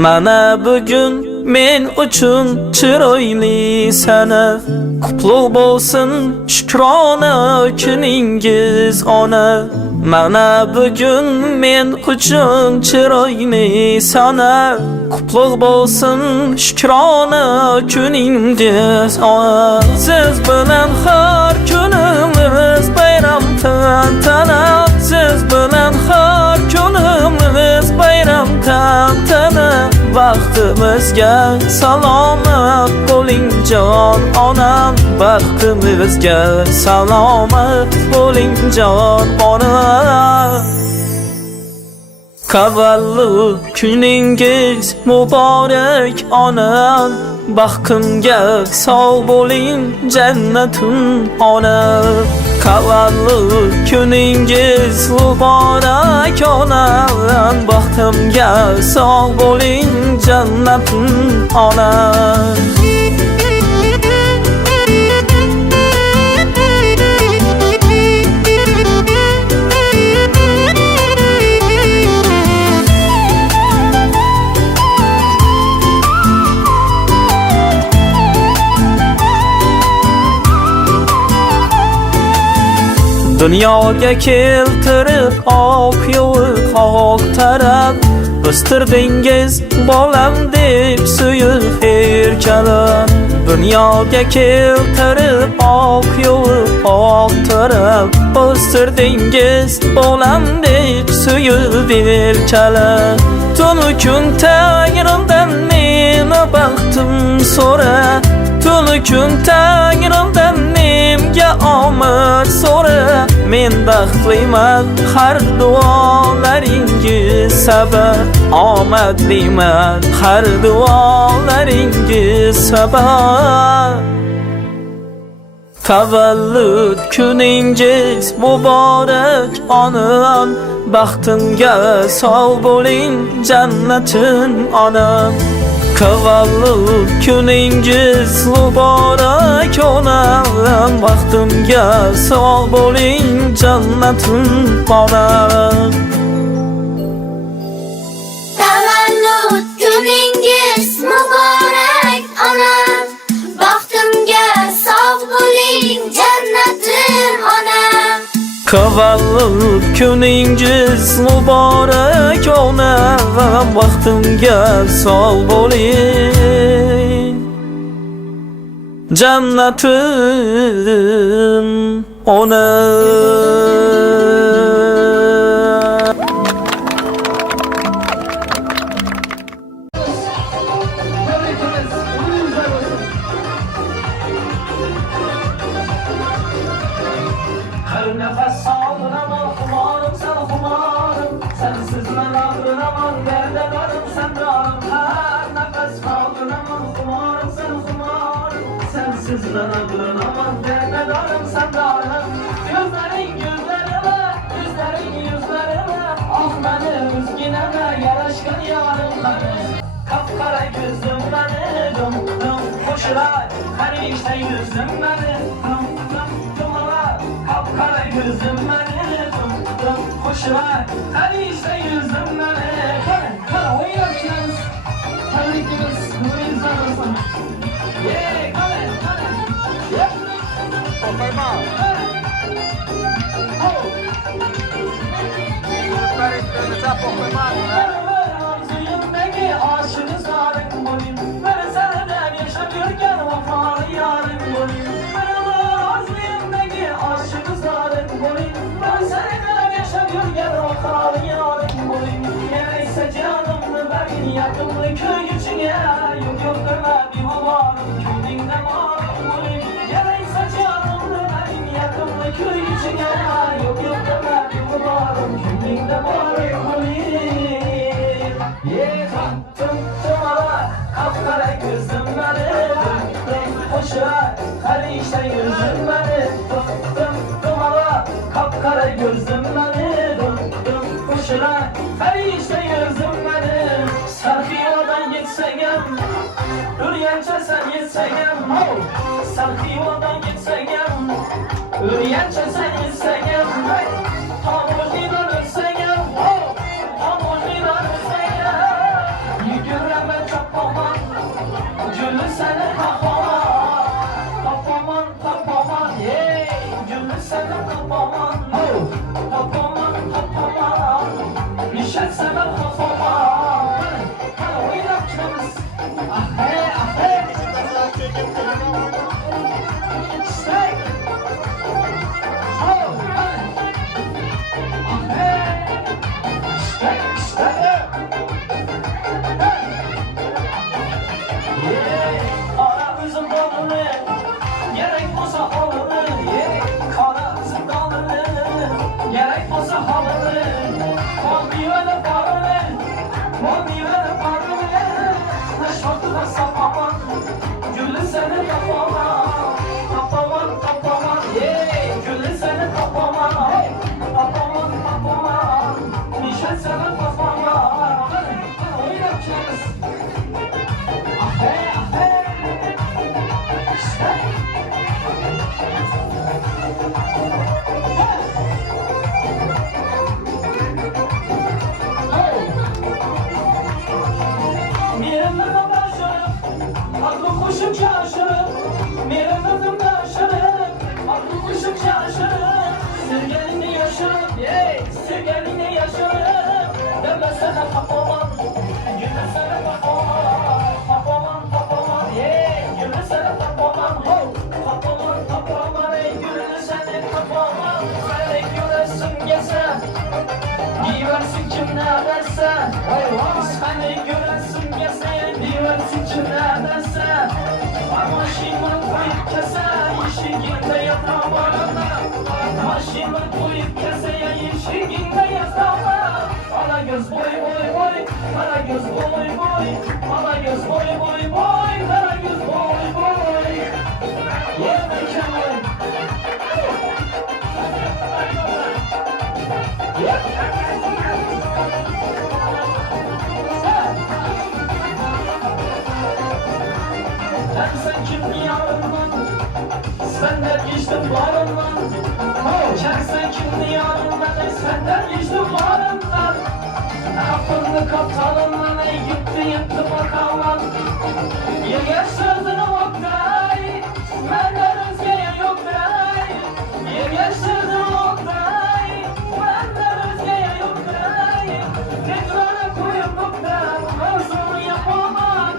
Mana bugun men uchun chiroyli sana. Qutlug' bo'lsin shukrona kuningiz ona. Mana bugun men uchun chiroyli sana. Qutlug' bo'lsin shukrona kuningiz ona. Siz bilan har kunimiz bayram tantana. Siz bilan har kunimiz bayram tantana. Vaqtimizga salomat bo'ling jon onam. Vaqtimizga salomat bo'ling jon onam. Tavallud kuningiz muborak onam. Baxtimga sog' bo'ling jannatim onam. Tavallud kuningiz muborak onam. Baxtimga sog' bo'ling jannatim onam. Dunyoga keltirib oq yo'l oq taraf. O'stirdingiz bolam deb suyib erkalab. Dunyoga keltirib oq yo'l oq taraf. O'stirdingiz bolam deb suyib erkalab. Tunu kun Tangrimdan meni baxtim so'ra. Tunu kun Tangrimdan menga omad so'ra. Men baxtliman har duolaringiz sabab. Omadliman har duolaringiz sabab. Tavallud kuningiz muborak onam. Baxtimga sog' bo'ling jannatim onam. Tavallud kuningiz muborak onam. Baxtimga sog' bo'ling jannatim onam. Tavallud kuningiz muborak onam. Baxtimga sog' bo'ling jannatim onam. Tavallud kuningiz muborak onam. Baxtimga sog' bo'ling jannatim onam. Her nefes saldıramam kumarım sen kumarım. Sensiz ben ağdıramam nerede varım sen varım. Her nefes kaldıramam kumarım sen kumarım. Sensiz ben ağdıramam nerede varım sen varım. Gözlerin gözlerime, yüzlerin yüzlerime. Ah beni üzgüneme yaraşkın yarım beni. Kapkara gözüm beni dum dum koşular. Her işte yüzüm beni dum dum dumalar. Kapkara gözüm beni dum dum koşular. Her işte yüzüm beni. Kale oynarsınız. Tebrikimiz Nuri'niz arasın. Kale. Yep. Oklahoma. Oh. Arzuyumdaki aşırı sarın boyun. Ben senden yaşanırken vefalı yarın boyun. Arzuyumdaki aşırı sarın boyun. Ben senden yaşanırken vefalı yarın boyun. Neyse canımı verin yakınlı köy içine. Yok deme bir varım köyünde varım boyun. Neyse canımı verin yakınlı köy içine. Yok deme bir varım köyünde varım boyun. Kapkara gözüm beni dım koşuyor. Her işte yüzüm beni dım dumala. Kapkara gözüm beni dım koşuyor. Her işte yüzüm beni. Sarkıyadan gitsegem, Üryençe sen gitsegem. Sarkıyadan gitsegem, Üryençe sen gitsegem. Tam ucundan ölsegem, tam ucundan ölsegem. Yükürler gülmesene kapaman. Gülmesene kapaman. Kapaman kapaman hey. Gülmesene kapaman ho. Kapaman kapaman ey. Gülmesene kapaman. Sen gülesin gelse. Diversin kim ne derse. Sen gülesin gelse. Diversin kim ne derse. Maşını koyup kese. Yeşiginde yatamağına. Maşını koyup keseye. Yeşiginde yatamağına. Ana göz boy boy boy. Kara göz boy boy. Ana göz boy boy boy. Kara göz boy boy. Yemek boy. Sen kim yarından, senden geçtim barından. Sen kim yarından, senden geçtim barından. Kapını kaptanından, ey gitti bakalım. Yeger sözünü oktay, benden özgeye yoktay. Yeger sözünü oktay, benden özgeye yoktay. Tekrara koyup noktam, ağzını yapamam.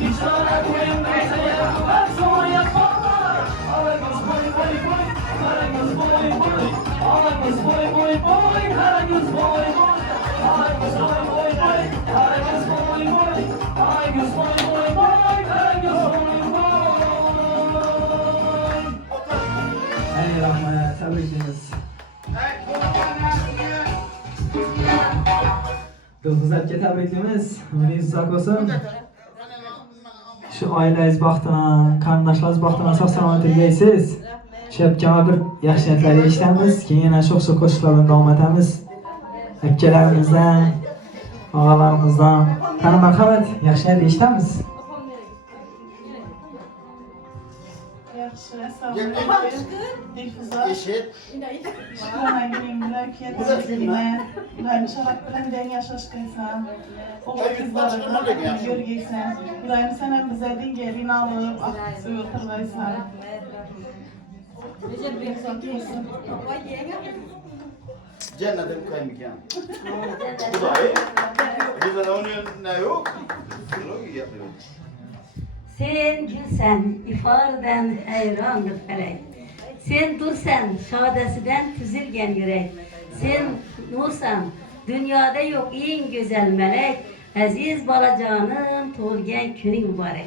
Vicdana koyun ortaya, arzunu yapamam. Alagöz boy boy boy, karagöz boy boy. Alagöz boy boy boy, karagöz boy boy. Alagöz boy boy boy, karagöz boy boy. Alagöz boy boy boy, karagöz boy boy. Ey rahmet, tebrik ederiz. Kızlarga tabriklaymiz. Umringiz uzoq bo'lsin. Shu oilangiz baxtidan, qarindoshlaringiz baxtidan sog'-salomat yashaysiz. Shu yapgan bir yaxshi niyatlarga eshitamiz. Keyin yana sho'x-sho'x qo'shiqlar bilan davom etamiz. Akkalarimizdan, og'alarimizdan qani marhamat, yaxshi niyat eshitamiz. Yaxshi, assalomu Dilfuza. Eşit. Shukronaginglar, ketdinglar. Ularni sharaf bilan deng yashashgaysan. O'g'il qizlarini ko'rgaysan. Ularni sen ham bizlardan gelin olib, aql o'tirgaysan. Cennetim kaymakan. Bu da iyi. Bizde de onun ne yok? Yok yapıyor. Sen gülsen, ifaden hayrandır felek. Sen dursan, şadesinden tüzülgen yürek. Sen nursan, dünyada yok en güzel melek. Aziz balacanım, doğurgen günün mübarek.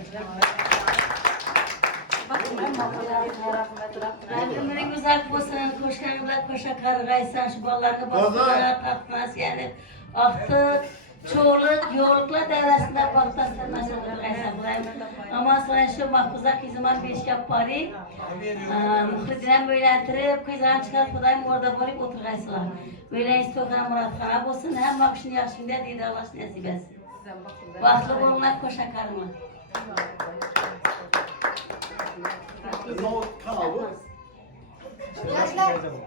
Ömrün uzak olsun, koşkanlar koşa kargaysan, şu ballarını baktılar, tatmaz yani. Aktı, çoğuluk, yoğurluklar devresinde baktan tırnaşa kargaysan bulayım. Ama sana şu mahfuzak zaman beş yapari, muhridine böylentirip, kıyızaran çıkarıp bulayım orada varıp oturgaysalar. Böyle istiyorsan Muratxana olsun, hem bakışını yaşında deydi Allah nasip etsin. Baxtlı olunlar koşa karma. Ne oldu? Kanal bu.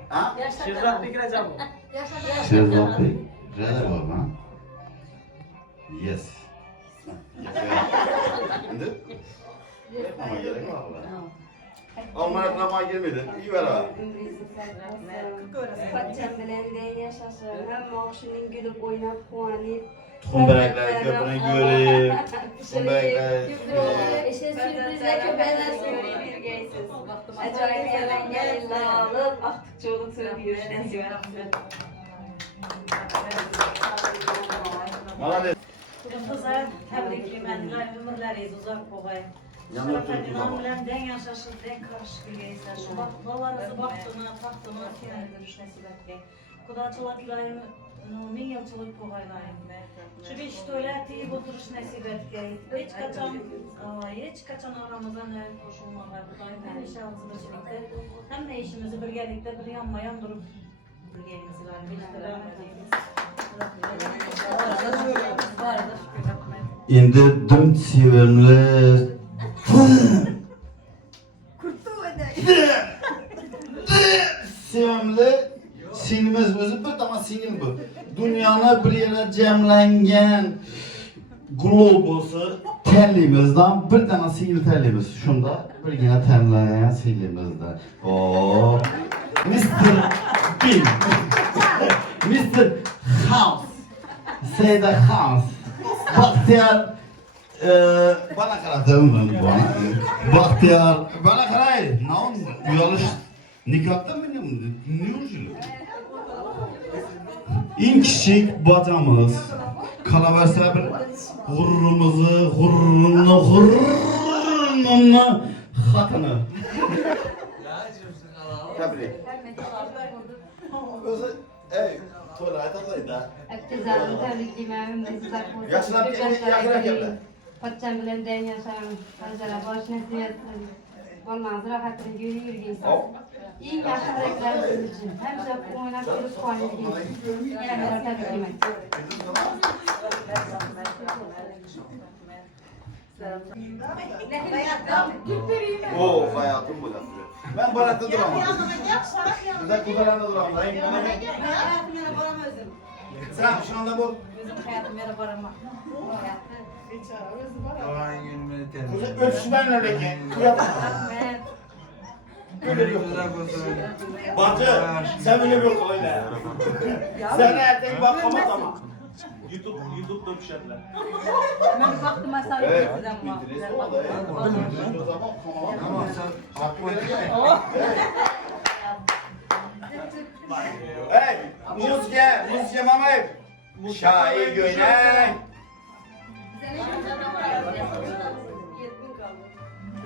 Ha? Şehzatbek Recep. Şehzatbek Recep ha? Yes. Şimdi? Ama gerek var mı? Almanat nama gelmedi. İyi ver ha. Paçam bilen de yaşasın. Hem maaşının gülüp oynap puanı. Tumberekler köprüne görüp. Tumberekler. İşte sürprizle köpeğler söyleyip acayip gelen gelinler alıp aktıkça olup söylüyor. Malades. Kızlar tebrikliyim. Ömürleriyiz uzak boğay. Şarafetliğin bilen den yaşasın, den karışık bilgeysen. Şu babalarınızı baktığına, taktığına tiyane görüş nasip etmeyin. Kudaçılık ilayim, min yılçılık boğaylayım. Şu bir işte öyle deyip oturuş nasip etmeyin. Hiç kaçan aramızdan koşulmalar. Hem işimizi birlikte, hem de işimizi birlikte bir yanmayan durup bilgeyimizi var. Birlikte devam edeyimiz. Endi dim sevimli sevimli singlimiz o'zi bir tama singil bu. Dunyoni bir yere jamlangan globusni tanlaymizdan bir tane singil tanlaymiz. Shunda birgina tanlagan singlimizdan. Oh, Mr. Bean. Mr. House. Seyda Hans. Bahtiyar bana karatayım ben bu ana. Bahtiyar bana karay. Ne oldu? Uyalış nikahta mı ne? Ne oluyor? En küçük bacamız. Kalaverse bir gururunu hatını. Tebrik. Özü, Tuğla aytalaydı. Güzel, tebriklemem, güzel. Yaşlar yakırak yaptı. Paçam bilen den yaşarım. Hazara baş nesiyetsiz. Olmaz, rahatın yürüyürgeysin. İyi yaxşı dilekler sizin için. Hemşe oynap yürüp koyun. Yani tebriklemem. Oo, hayatım bu da. Ben baratta duramam. Güzel kudalarda duramam. Sen şu anda bu. Kuzey ölçümenle peki. Öyle yok. Bacı, sen öyle bir kolayla. Sen ertek bak ama. YouTube'da bir şeyler. Ben baktım masaya Evet. getirdim ama. Tamam sen hakkı vereceksin. Hey, Musya Mamayip. Şair Göynek.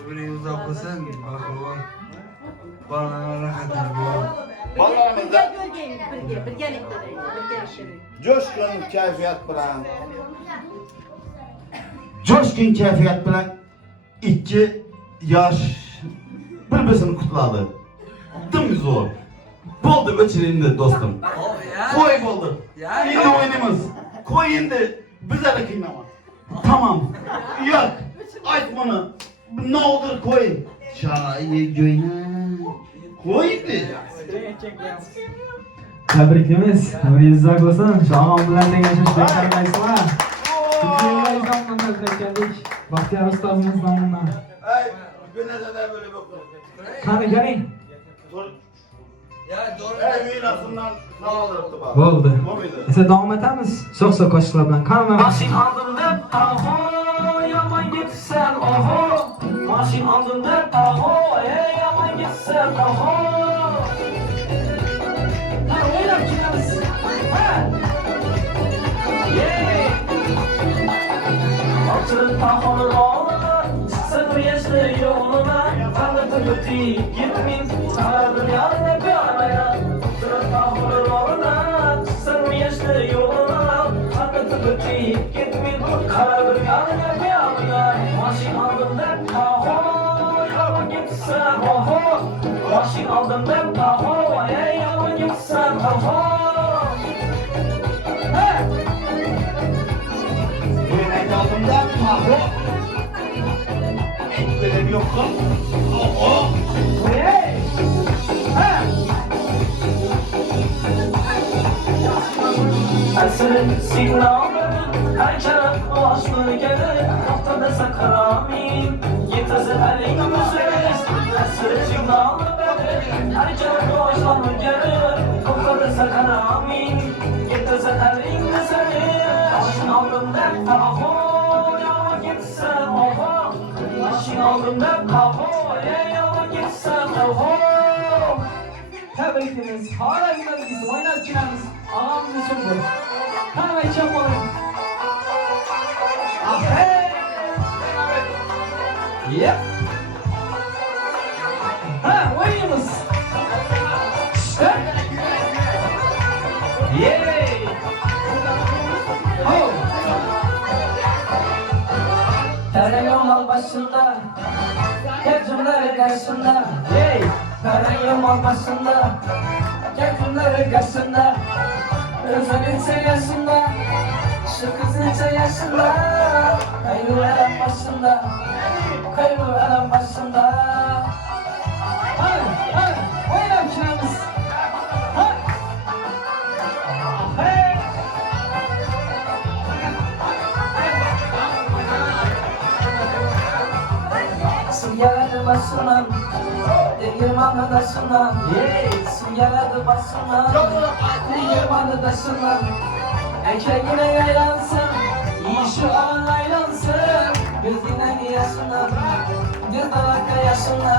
Öbürü uzak olsun, bakıyorum. Bana rahat ediyor. Ballarımızda coşkun keyfiyat bilen coşkun keyfiyat bilen 2 yaş bir-birini kutladı. Dım zor. Boldu öçürüğünde dostum. Koy boldu. Şimdi oynayımız. Koy indi. Bize de kıynama. Tamam. Yok. Ayt bunu. Ne olur koy. Şair Göynek. Koy indi. Tebrikimiz. Ömrünüz uzak olsun. Şu an bilen den yaşaşlar kardeşler. Türkiye'ye zamanla tebrik Bahtiyar Ustazımız namına. Hey, bir ne de böyle bakın. Kanı gelin. Ya doğru. Hey, mirasından ne alırdı bak. Oldu. Bu muydu? Ese devam etemiz. Sok koşuklar bilen. Kanı Maşin aldığında taho yaman gitsen oho. Maşin aldığında taho yaman gitsen oho. Ha oynam kinamız. Ha. Yeee. Açılın tahonun oğluna, çıksın bu yaşlı yoluna. Tanrı tıkıtı gitmin, karadır yanına görmeye. Açılın tahonun oğluna, çıksın bu yaşlı yoluna. Tanrı tıkıtı gitmin, karadır yanına görmeye. Maşin aldığında taho, yaman gitsen oho. Maşin aldığında taho, yaman gitsen oho. Hey! Göynek aldığımda mahvo. Böyle bir yoksa. Oho. Hey! Ha! Esrin signalların her kere ulaştığı gelir. Haftada sakaramin, yetesi elin müzeriz. Esrin signalların her kere ulaştığı gelir. Haftada sakaramin, yetesi elin müzeriz. Başın aldığında taho, yava gitsen oho. Başın aldığında taho, yava gitsen oho. Tebrikimiz. Hala gideriz. Oynar kinamız. Ağamızı sundu. Kanı çapalım. Hey! Yep. Ha, oynayımız. İşte. Yay! Oh! Her yol başında, gecimleri karşında. Hey! Her yol başında, gecimleri karşında. Özünün yaşında, şu kızın yaşında. Kayıveren başında, kayıveren başında. Hadi, hadi. Oynar kinamız. Hadi. Hey! Süngeradı başından, değirmanı taşından. Süngeradı başından, değirmanı taşından. Ekegine yaylansın, işi olan aylansın. Gözüne yaşına, bir dalaka yaşına.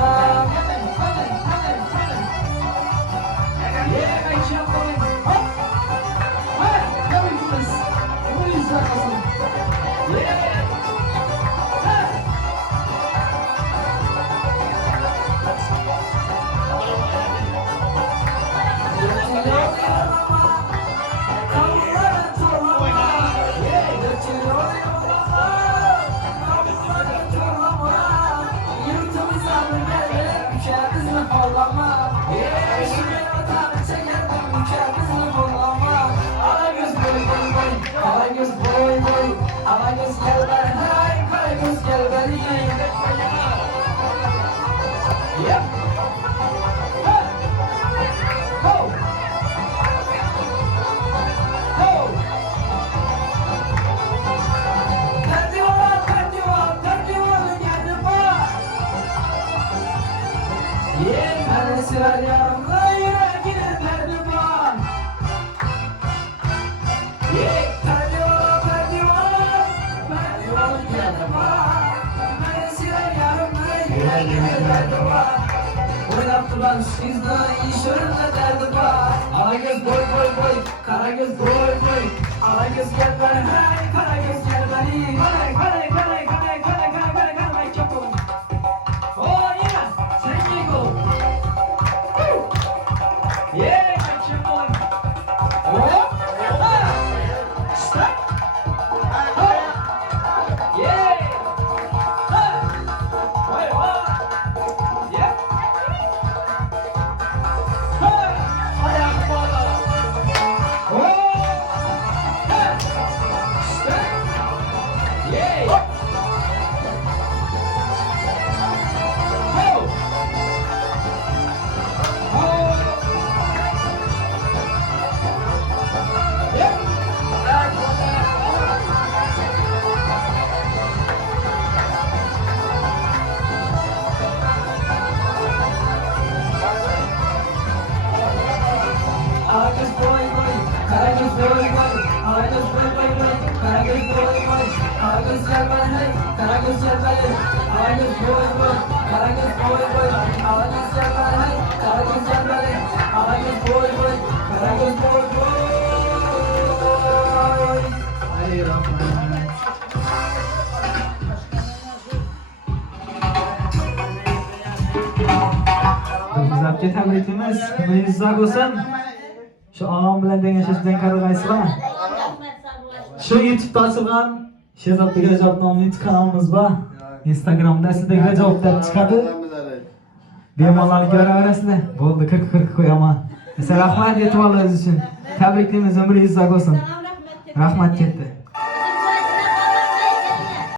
Sizde işöründe derdi var. Alagöz boy boy boy, karagöz boy boy. Alagöz gel beni, hey karagöz gel beni. Kalay kalay kalay kalay kalay kalay kalay kalay çapul. Oh yeah, sen iyi go. Yeah, çapul. Oh, stop. Yeah. Wait, what? Yeah. Karagöz boy boy, karagöz boy boy, karagöz boy boy boy, karagöz boy boy, karagöz gel beni hey, karagöz gel beni, karagöz boy boy, karagöz boy boy, karagöz gel beni hey, karagöz gel beni, karagöz boy boy, karagöz boy boy. Hayır Rahman. Bizlarga tabrikimiz, umringiz uzoq bo'lsin. Şu ağam bilan dengesizden karıgaysılar. Şu YouTube'da açılgan Şehzat Recep nomli YouTube kanalımız var. Instagram'da sizde Recep deb çıkadı. Bemallar göreversizlar. Bo'ldi 40 qo'yaman. Rahmat e'tiborlaringiz uchun. Tabriklaymiz, umringiz uzoq bo'lsin. Rahmat ketdi.